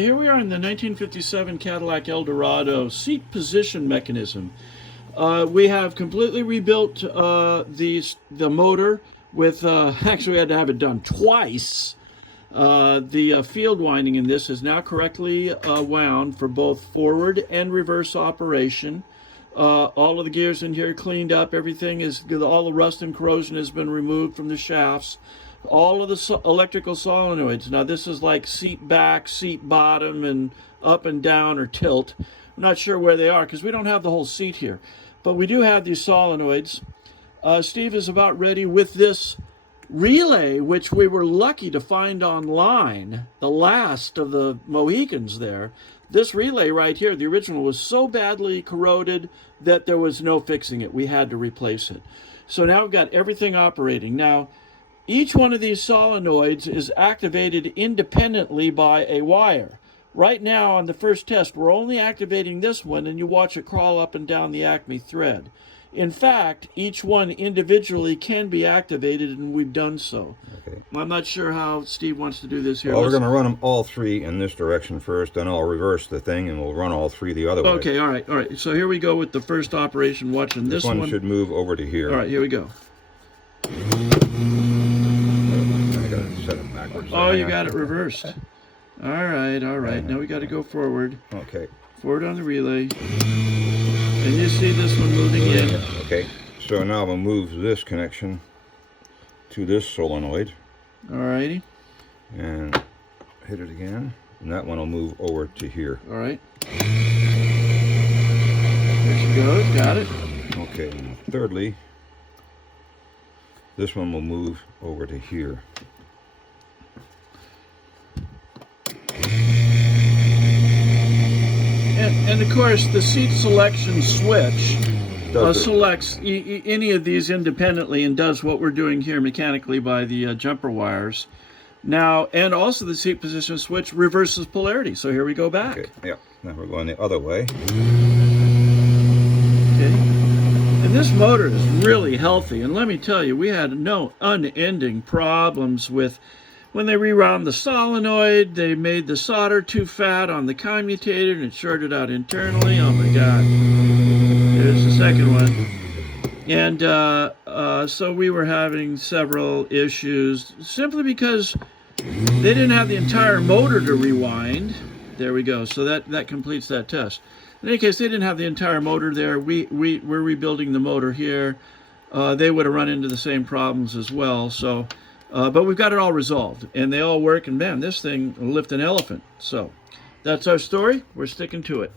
Here we are in the 1957 Cadillac Eldorado seat position mechanism. We have completely rebuilt the motor with, actually we had to have it done twice. The field winding in this is now correctly wound for both forward and reverse operation. All of the gears in here cleaned up. Everything is, all the rust and corrosion has been removed from the shafts. All of the electrical solenoids. Now this is like seat back, seat bottom, and up and down or tilt. I'm not sure where they are because we don't have the whole seat here. But we do have these solenoids. Steve is about ready with this relay, which we were lucky to find online, the last of the Mohicans there. This relay right here, the original, was so badly corroded that there was no fixing it. We had to replace it. So now we've got everything operating. Now, each one of these solenoids is activated independently by a wire. Right now on the first test, we're only activating this one, and you watch it crawl up and down the Acme thread. In fact, each one individually can be activated, and we've done so. Okay. I'm not sure how Steve wants to do this here. Well, we're going to run them all three in this direction first, then I'll reverse the thing, and we'll run all three the other way. Okay, all right, all right. So here we go with the first operation, watching this one. This one should move over to here. All right, here we go. Set it backwards. Oh, you got it reversed. All right, all right. Now we got to go forward. Okay. Forward on the relay. And you see this one moving in. Okay. So now we'll move this connection to this solenoid. All righty. And hit it again. And that one will move over to here. All right. There she goes. Got it. Okay. And thirdly, this one will move over to here. And of course, the seat selection switch selects any of these independently and does what we're doing here mechanically by the jumper wires. Now, and also the seat position switch reverses polarity. So here we go back. Okay. Yeah. Now we're going the other way. Okay. And this motor is really healthy. And let me tell you, we had no unending problems with when they rewound the solenoid. They made the solder too fat on the commutator and it shorted out internally. Oh my God. There's the second one. And so we were having several issues simply because they didn't have the entire motor to rewind. There we go. So that completes that test. In any case, they didn't have the entire motor there. We're rebuilding the motor here. They would have run into the same problems as well. So. But we've got it all resolved, and they all work, and man, this thing will lift an elephant. So that's our story. We're sticking to it.